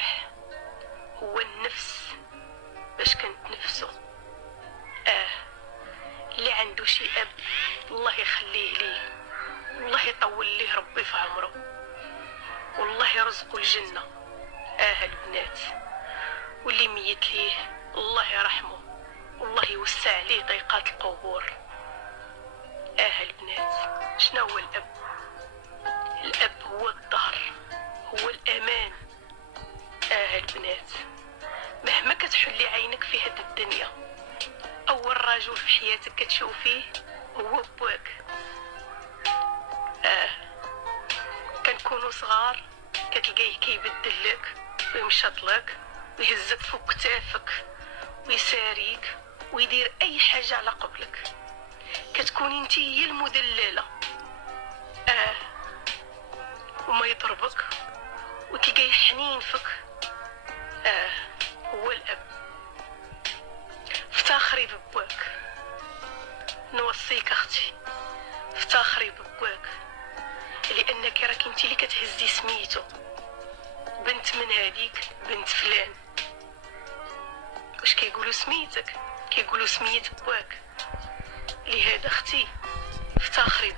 الروح، هو النفس باش كنتنفسو. اللي عنده شي اب الله يخليه ليه، والله يطول ليه ربي في عمره، والله يرزقه الجنة. البنات، واللي ميت ليه الله يرحمه، والله يوسع عليه ضيقات القبور. البنات، شنو هو الاب؟ الاب هو الظهر، هو الامان. البنات، مهما كتحلي عينك في هاد الدنيا، اول رجل في حياتك كتشوفيه هو بواك. كنكونوا صغار كتلقايه كيبدل لك ويمشط لك ويهزك فوق كتافك ويساريك ويدير اي حاجه على قبلك، كتكوني انتي هي المدلله. وما يضربك وتلقايه حنين فيك. هو الاب. افتخري ببواك، نوصيك اختي، افتخري ببواك، لانك راك انتي اللي كتهزي سميتو. بنت من هذيك بنت فلان، واش كيقولوا سميتك؟ كيقولوا سميت بواك. لهذا اختي افتخري